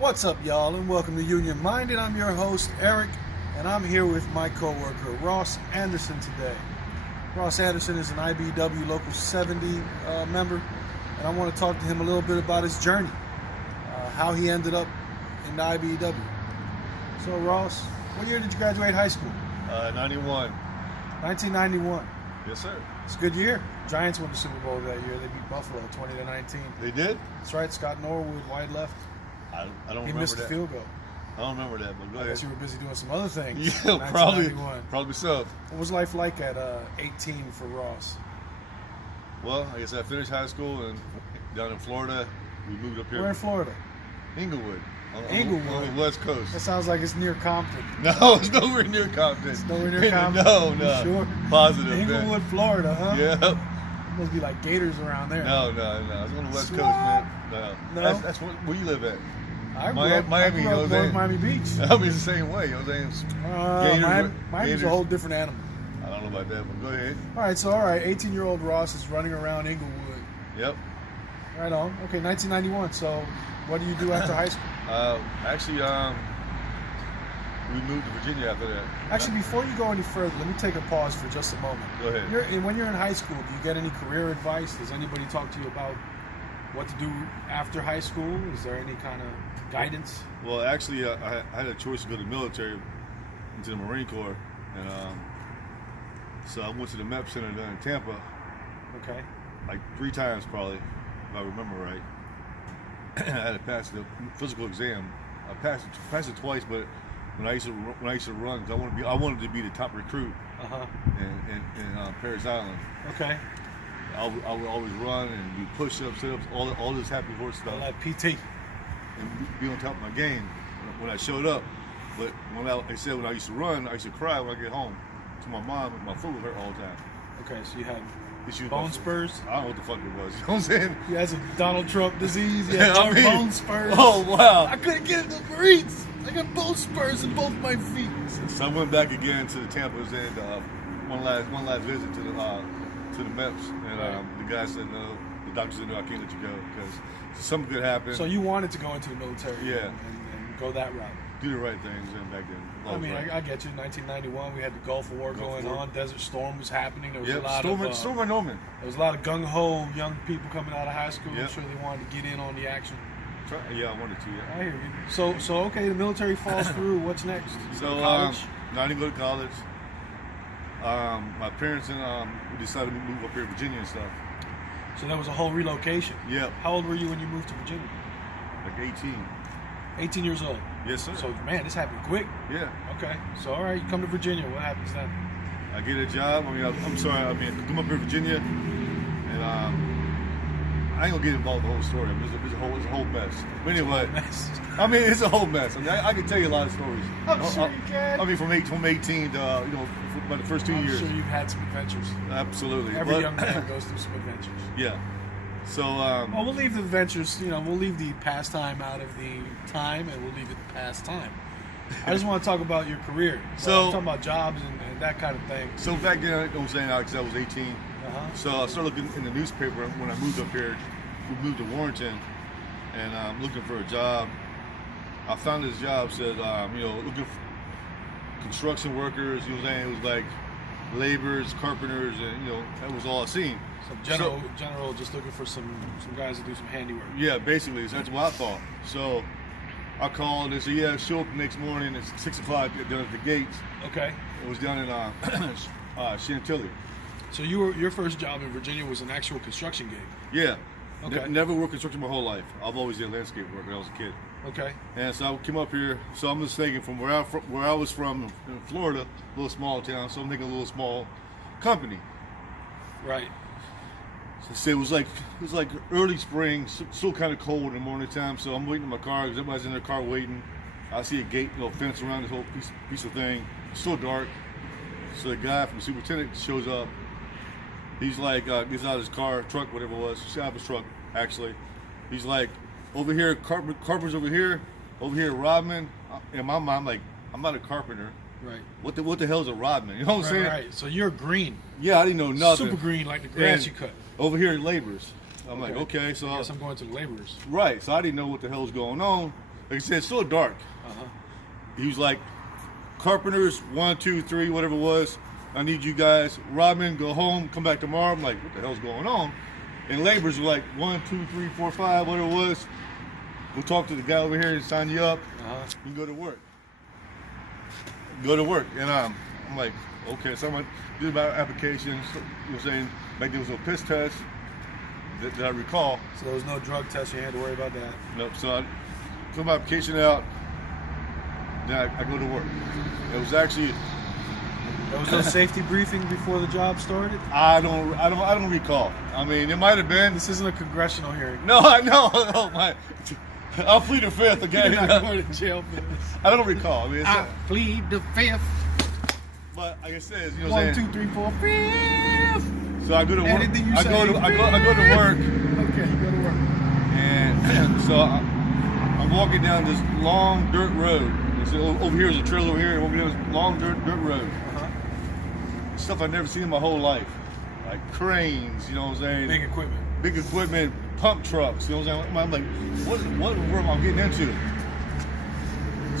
What's up, y'all, and welcome to Union Minded. I'm your host, Eric, and I'm here with my co-worker, Ross Anderson, today. Ross Anderson is an IBEW Local 70 member, and I want to talk to him a little bit about his journey, how he ended up in the IBEW. So, Ross, what year did you graduate high school? 91. 1991. Yes, sir. It's a good year. Giants won the Super Bowl that year. They beat Buffalo 20-19. They did? That's right. Scott Norwood, wide left. I don't remember that. He missed the field goal. I don't remember that, but go I ahead. guess you were busy doing some other things. Yeah, probably so. What was life like at 18 for Ross? Well, I guess I finished high school and down in Florida. We moved up here. Where in Florida? Inglewood. Inglewood. On the West Coast. That sounds like it's near Compton. No, it's nowhere near Compton. It's nowhere near Compton? No. You sure? Positive. Inglewood, Florida, huh? Yeah. There must be like gators around there. No. It's on the West Coast, man. No. That's where you live at. I Miami, grew up you know what I'm saying? Miami Beach. I mean, it's the same way, you know what I'm saying? Miami's a whole different animal. I don't know about that, but go ahead. All right, 18-year-old Ross is running around Inglewood. Yep. Right on. Okay, 1991. So, what do you do after high school? Actually, we moved to Virginia after that. Actually, before you go any further, let me take a pause for just a moment. Go ahead. When you're in high school, do you get any career advice? Does anybody talk to you about what to do after high school? Is there any kind of guidance? Well, actually, I had a choice to go to the military, into the Marine Corps, and so I went to the MEP Center down in Tampa. Okay. Like 3 times probably, if I remember right. I had to pass the physical exam. I passed it twice, but when I used to run, 'cause I wanted to be the top recruit in Parris Island. Okay. I would always run and do push-ups, sit-ups, all this happy horse stuff. All that PT. And be on top of my game when I showed up. But when I used to run, I used to cry when I get home to my mom. My foot would hurt all the time. Okay, so you had Issues bone spurs? I don't know what the fuck it was. You know what I'm saying? You had some Donald Trump disease. You had bone spurs. Oh, wow. I couldn't get in the Marines. I got bone spurs in both my feet. So I went back again to the Tampa and one last visit to the MEPS, and the guy said no. The doctor said no, I can't let you go because something could happen. So you wanted to go into the military? Yeah. And go that route. Do the right things back then. I mean, right. I get you. 1991, we had the Gulf War going on. Desert Storm was happening. There was a lot Storm and Norman. There was a lot of gung ho young people coming out of high school. Yep. I'm sure they wanted to get in on the action. Yeah, I wanted to. Yeah. I hear you. So okay, the military falls through. What's next? So college? No, I didn't go to college. My parents and we decided to move up here to Virginia and stuff. So that was a whole relocation. Yep. How old were you when you moved to Virginia? Like 18. 18 years old. Yes, sir. So man, this happened quick. Yeah. Okay. So all right, you come to Virginia. What happens then? I get a job. I come up here to Virginia, and I ain't gonna get involved in the whole story. I mean, it's a whole mess. But anyway, it's a whole mess. I mean, I can tell you a lot of stories. I'm sure you can. I mean, from 18 to for about the first 2 years. I'm sure you've had some adventures. Absolutely. Every young man goes through some adventures. Yeah. So. Well, we'll leave the adventures. We'll leave the pastime out of the time, and we'll leave it past time. I just want to talk about your career. So I'm talking about jobs and that kind of thing. So back then, I was saying because I was 18. So I started looking in the newspaper when I moved up here. We moved to Warrenton, and I'm looking for a job. I found this job said, looking for construction workers. You know what I'm saying? It was like laborers, carpenters, and that was all I seen. So general, just looking for some guys to do some handiwork. Yeah, basically, that's what I thought. So I called and they said, yeah, show up the next morning at 6 o'clock down at the gates. Okay. It was down in Chantilly. So your first job in Virginia was an actual construction gig? Yeah. Okay. Never worked construction my whole life. I've always did landscape work when I was a kid. Okay. And so I came up here. So I'm just thinking from where I was from in Florida, a little small town. So I'm thinking a little small company. Right. So it was like early spring, still kind of cold in the morning time. So I'm waiting in my car because everybody's in their car waiting. I see a gate, fence around this whole piece of thing. It's still dark. So the guy from the superintendent shows up. He's like, gets out of his car, truck, whatever it was, out of his truck, actually. He's like, over here, carpenter's over here rodman. In my mind, I'm like, I'm not a carpenter. Right. What the hell's a rodman? You know what I'm saying? Right. So you're green. Yeah, I didn't know nothing. Super green, like the grass you cut. Over here, laborers. I'm like, okay, so I guess I'm going to the laborers. Right. So I didn't know what the hell's going on. like I said, it's still dark. He was like, carpenters, 1, 2, 3, whatever it was. I need you guys. Robin, go home, come back tomorrow. I'm like, what the hell's going on? And laborers were like 1, 2, 3, 4, 5, whatever it was. We'll talk to the guy over here and sign you up. You can go to work. Go to work. And I'm like, okay. So I did my application. You know what I'm saying? Like there was no piss test that I recall. So there was no drug test. You had to worry about that. Nope. So I fill my application out. Then I go to work. It was actually. There was no safety briefing before the job started? I don't recall. I mean, it might have been. This isn't a congressional hearing. No, I know. I'll plead the fifth again. You're not going to jail for this. I don't recall. I mean, I plead the fifth. But like I said, you know, 1, 2, 3, 4, fifth. So I go to work. Anything you I say, go to work. Okay, you go to work. And so I'm walking down this long dirt road. So over here is a trail over here. And over there is a long dirt road. Stuff I've never seen in my whole life, like cranes. You know what I'm saying? Big equipment, pump trucks. You know what I'm saying? I'm like, what in the world am I getting into?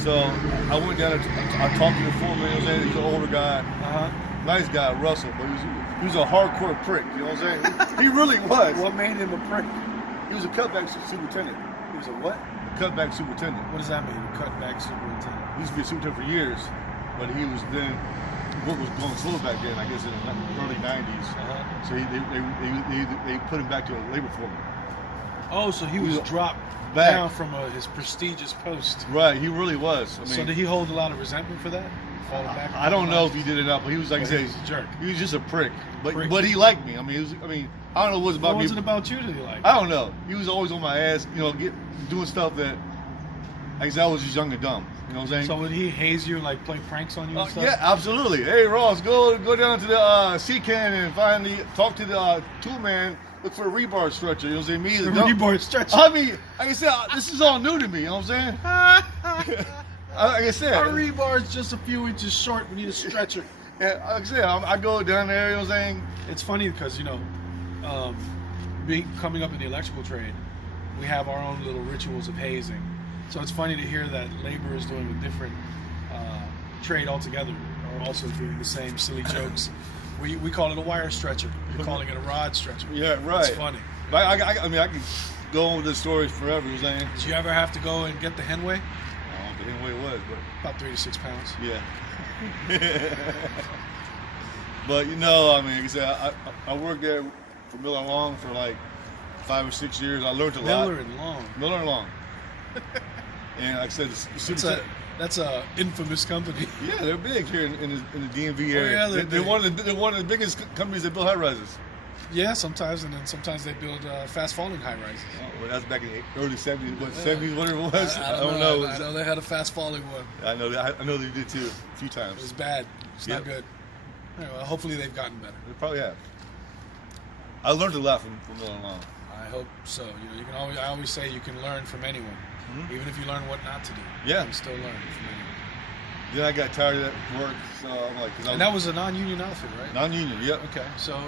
So I went down. I talked to the foreman. You know what I'm saying? He's an older guy, nice guy, Russell, but he was a hardcore prick. You know what I'm saying? He really was. What made him a prick? He was a cutback superintendent. He was a what? A cutback superintendent. What does that mean? A cutback superintendent? He used to be a superintendent for years, but he was then. What was going slow back then, I guess in the early 90s. So they put him back to a labor foreman. Oh, so he was dropped back down from his prestigious post. Right, he really was. I mean, so did he hold a lot of resentment for that? Back I don't know if he did it up, but he was like I said, he was a jerk. He was just a prick. But he liked me. I mean, I don't know what's about me. What was it about you that he liked? I don't know. He was always on my ass, you know, doing stuff that, like I said, I was just young and dumb. You know what I'm saying? So would he haze you, like play pranks on you and stuff? Yeah, absolutely. Hey, Ross, go down to the sea-can and talk to the tool man, look for a rebar stretcher. You know what I'm saying? The rebar stretcher. I mean, like I said, this is all new to me. You know what I'm saying? Like I said, our rebar is just a few inches short. We need a stretcher. Yeah, like I said, I go down there. You know what I'm saying? It's funny because, you know, coming up in the electrical trade, we have our own little rituals of hazing. So it's funny to hear that labor is doing a different trade altogether, or also doing the same silly jokes. We call it a wire stretcher. You're calling it a rod stretcher. Yeah, right. It's funny. I mean, I could go on with this story forever. You know what I'm saying? Did you ever have to go and get the henway? I don't know what the henway was, but About 3 to 6 pounds. Yeah. But you know, I mean, like I said, I worked there for Miller and Long for like 5 or 6 years. I learned a lot. Miller and Long. And like I said, that's a infamous company. Yeah, they're big here in the DMV area. Oh, yeah, they're one of the biggest companies that build high rises. Yeah, sometimes, and then sometimes they build fast falling high rises. Oh, well, that's back in the early 70s, 70s, whatever it was. I don't know. I know they had a fast falling one. I know they did too, a few times. It was bad. It's not good. Anyway, hopefully they've gotten better. They probably have. I learned a lot from Miller and Long. I hope so. You know, I always say you can learn from anyone. Even if you learn what not to do, you can still learn from anyone. Then I got tired of that work, so I'm like, and that was a non-union outfit, right? Non-union, yep. Okay, so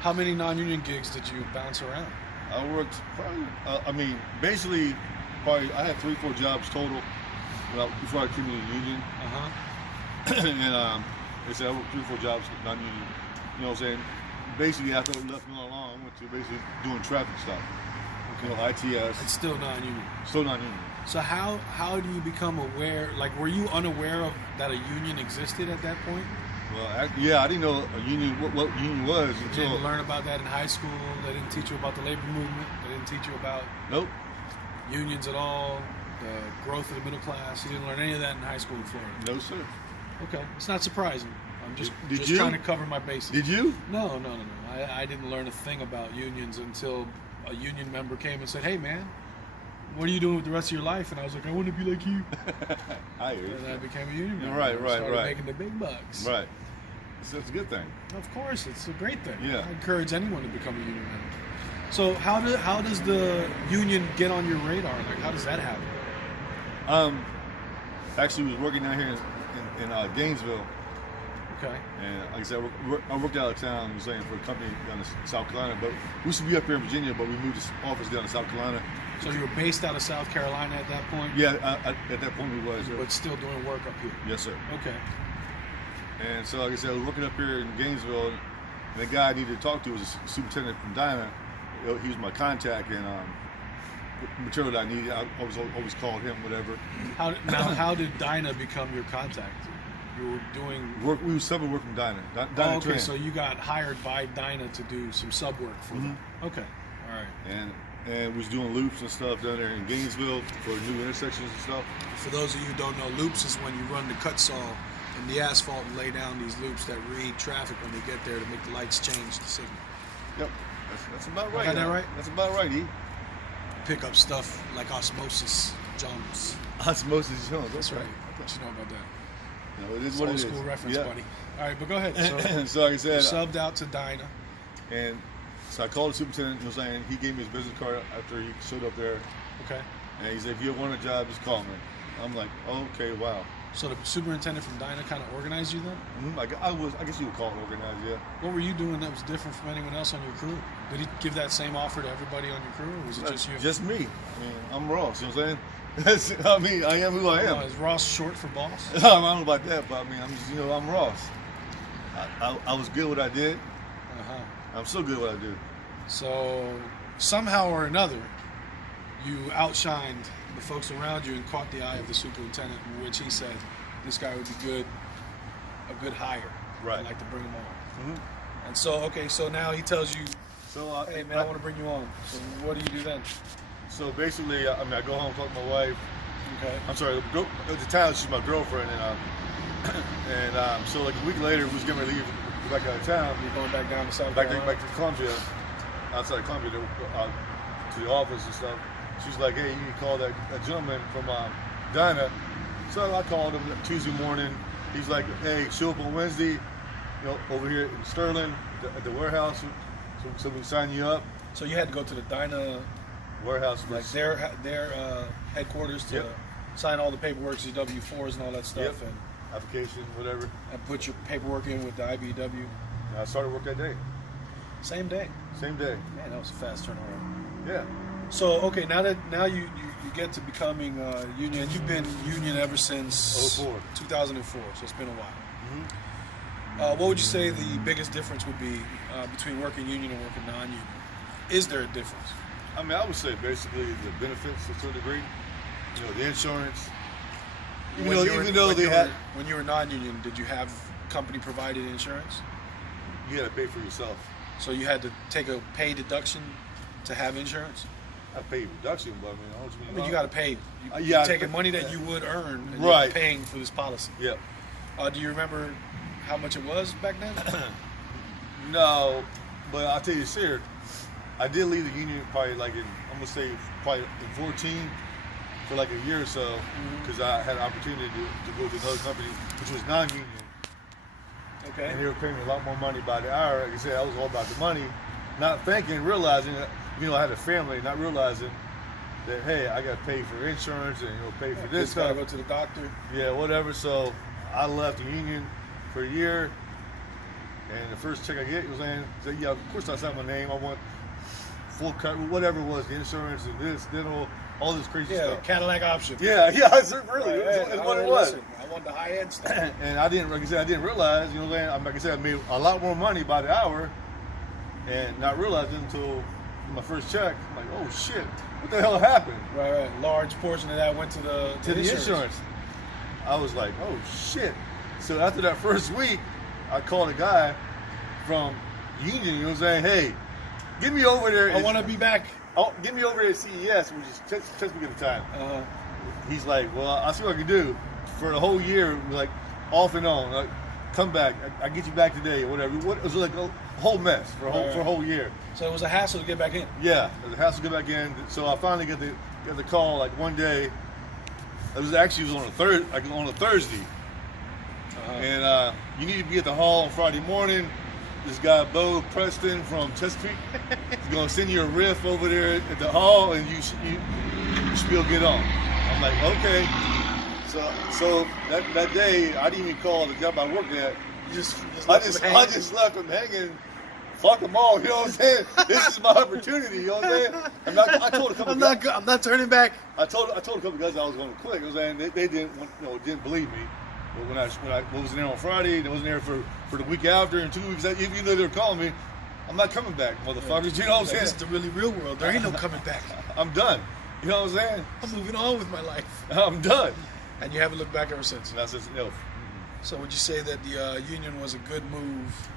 how many non-union gigs did you bounce around? I worked probably, basically, I had 3-4 jobs total before I came into the union. And they said I worked 3-4 jobs non-union. You know what I'm saying? Basically, after I left Miller Long, I went to basically doing traffic stuff. You know, ITS. It's still non-union. Still non-union. So how do you become aware? Like, were you unaware of that a union existed at that point? Well, I didn't know a union what union was until. You didn't learn about that in high school. They didn't teach you about the labor movement. They didn't teach you about unions at all. The growth of the middle class. You didn't learn any of that in high school in Florida. No, sir. Okay, it's not surprising. I'm just you? trying to cover my bases. Did you? No. I didn't learn a thing about unions until a union member came and said, "Hey, man, what are you doing with the rest of your life?" And I was like, "I want to be like you." I hear you. And I became a union member. Right. Started making the big bucks. Right. So it's a good thing. Of course, it's a great thing. Yeah. I encourage anyone to become a union member. So how does the union get on your radar? Like, how does that happen? Actually, was working down here in Gainesville Okay. And like I said, I worked out of town, for a company down in South Carolina. But we used to be up here in Virginia, but we moved this office down to South Carolina. So you were based out of South Carolina at that point? Yeah, at that point we was. But still doing work up here? Yes, sir. Okay. And so, like I said, I was working up here in Gainesville, and the guy I needed to talk to was a superintendent from Dinah. He was my contact, and material that I needed, I was always called him, whatever. How did Dinah become your contact? You were doing work. We were sub working Dinah. Oh, okay, so you got hired by Dinah to do some sub work for them. Okay, all right. And we was doing loops and stuff down there in Gainesville for new intersections and stuff. For those of you who don't know, loops is when you run the cut saw in the asphalt and lay down these loops that read traffic when they get there to make the lights change the signal. Yep, that's about right. Got that right? That's about right, E. Pick up stuff like Osmosis Jones. Osmosis Jones, That's right. What you know about that? You know, it is It's what old it is. school reference, Yeah. buddy. All right, but go ahead. So, So like I said, subbed out to Dinah. and so I called the superintendent. He gave me his business card after he showed up there, Okay. and he said, "If you want a job, just call me." I'm like, "Okay, wow." So the superintendent from Dinah kind of organized you then? I guess you would call it organized, yeah. What were you doing that was different from anyone else on your crew? Did he give that same offer to everybody on your crew, or was it just you? Just me. I mean, I'm Ross. You know what I'm saying? I mean, I am who I am. Is Ross short for boss? I don't know about that, but I mean, I'm just, I'm Ross. I was good at what I did. Uh-huh. I'm still good at what I do. So somehow or another, you outshined the folks around you and caught the eye of the superintendent, in which he said, "This guy would be a good hire. Right. I'd like to bring him on." Mm-hmm. And so, okay, so now he tells you, So, "Hey man, I want to bring you on." So what do you do then? So basically, I go home, talk to my wife. Okay. I'm sorry, at the time she's my girlfriend, and so like a week later, we was getting ready to leave, go back out of town. You're going back down to South back Carolina? to Columbia, outside of Columbia, to the office and stuff. She's like, "Hey, you need to call that gentleman from Dinah." So I called him Tuesday morning. He's like, "Hey, show up on Wednesday, over here in Sterling at the warehouse, so we can sign you up." So you had to go to the Dinah Warehouse, like their headquarters to sign all the paperwork, your W-4s and all that stuff, and application, whatever, and put your paperwork in with the IBEW. And I started work that day. Same day. Same day. Man, that was a fast turnaround. Yeah. So okay, now you get to becoming union. You've been union ever since 2004, so it's been a while. Mm-hmm. What would you say the biggest difference would be between working union and working non-union? Is there a difference? I mean, I would say basically the benefits to a certain degree. The insurance. Even though when you were non-union, did you have company provided insurance? You had to pay for yourself. So you had to take a pay deduction to have insurance? I paid reduction, but I mean, I don't mean. You got to pay. You're taking money that you would earn and right. You're paying for this policy. Yeah. Do you remember how much it was back then? No, but I'll tell you, sir, I did leave the union probably I'm gonna say probably in 14 for like a year or so because I had an opportunity to go to another company which was non-union. Okay. And they were paying me a lot more money by the hour. Like I said, I was all about the money, not thinking, realizing that, I had a family, not realizing that, hey, I got to pay for insurance and, pay for this got to stuff. go to the doctor. Yeah, whatever. So I left the union for a year, and the first check I get was saying, yeah, of course I signed my name. I want full cut, whatever it was, the insurance and this, dental, all this crazy stuff. Yeah, Cadillac option. Yeah, it's really, it's what it was. Listen, I want the high end stuff. And I didn't, like I said, I didn't realize, like I said, I made a lot more money by the hour, and not realizing until my first check, I'm like, oh shit, what the hell happened? Right. Large portion of that went to the insurance. I was like, oh shit. So after that first week, I called a guy from Union, saying, hey, get me over there. I want to be back. Oh, get me over there at CES, which is Chesapeake at the time. He's like, well, I'll see what I can do. For the whole year, like off and on, like, come back. I get you back today or whatever. It was like a whole mess for a whole year. So it was a hassle to get back in. Yeah, it was a hassle to get back in. So I finally got the call like one day. It was on a Thursday, and you need to be at the hall on Friday morning. This guy Bo Preston from Chesapeake is gonna send you a riff over there at the hall, and you should be able to get on. I'm like, okay. So that day, I didn't even call the job I worked at. left him hanging? I just left them hanging. Fuck them all, you know what I'm saying? This is my opportunity, you know what I'm saying? I told a couple guys. I'm not turning back. I told a couple guys I was going to quit. You know what I'm saying? They didn't believe me. But when I wasn't there on Friday, they wasn't there for the week after, and 2 weeks, even though they were calling me, I'm not coming back, motherfuckers. You know what I'm saying? This is the really real world. There ain't no coming back. I'm done. You know what I'm saying? I'm moving on with my life. I'm done. And you haven't looked back ever since. And I said, no. So would you say that the union was a good move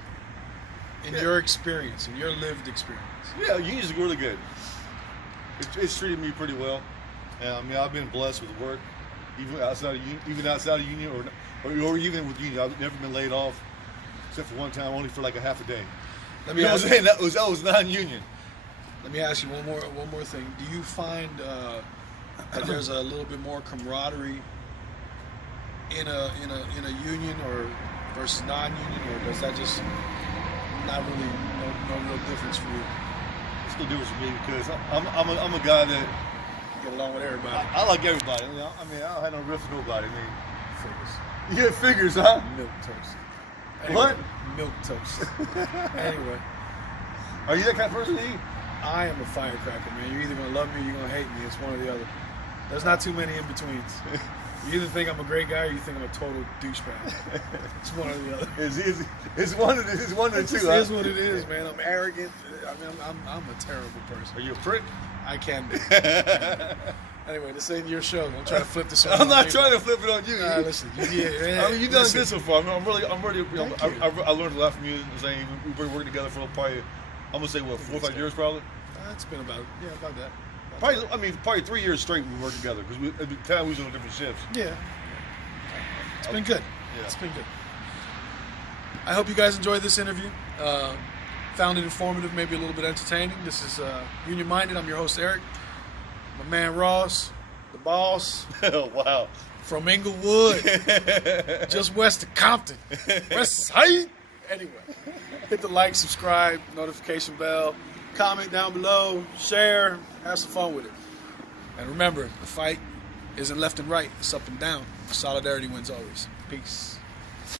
in your experience, in your lived experience? Yeah, union's really good. It's treated me pretty well. And I mean, I've been blessed with work, even outside of union, or even with union. I've never been laid off, except for one time, only for like a half a day. Let me You know ask what I'm saying? That was non-union. Let me ask you one more thing. Do you find that there's a little bit more camaraderie in a union or versus non-union, or does that just not really no real difference for you? It's no difference for me because I'm a guy that Get along with everybody. I like everybody. I mean, I don't have no riff with nobody. I mean, Figures. you get figures, huh? Milk toast. What? Milk toast. Anyway, Are you that kind of person to eat? I am a firecracker, man. You're either gonna love me or you're gonna hate me. It's one or the other. There's not too many in betweens. You either think I'm a great guy or you think I'm a total douchebag. It's one or the other. It's one of the two. It is what it is, man. I'm arrogant. I mean, I'm a terrible person. Are you a prick? I can be. Anyway, this ain't your show. Don't try to flip this on. I'm not trying to flip it on you. Listen, I mean, you've done good so far. I'm really. You know, Thank you. I learned a lot from you. Saying we've been working together for probably, I'm gonna say what, 4 or 5 years probably. It's been about that. Probably 3 years straight we worked together because at the time we was on different shifts. Yeah. It's been good. Yeah. It's been good. I hope you guys enjoyed this interview. Found it informative, maybe a little bit entertaining. This is Union Minded. I'm your host, Eric. My man, Ross, the boss. Oh, wow. From Inglewood, just west of Compton. West Side. Anyway, hit the like, subscribe, notification bell, comment down below, share, have some fun with it. And remember, the fight isn't left and right, it's up and down. Solidarity wins always. Peace.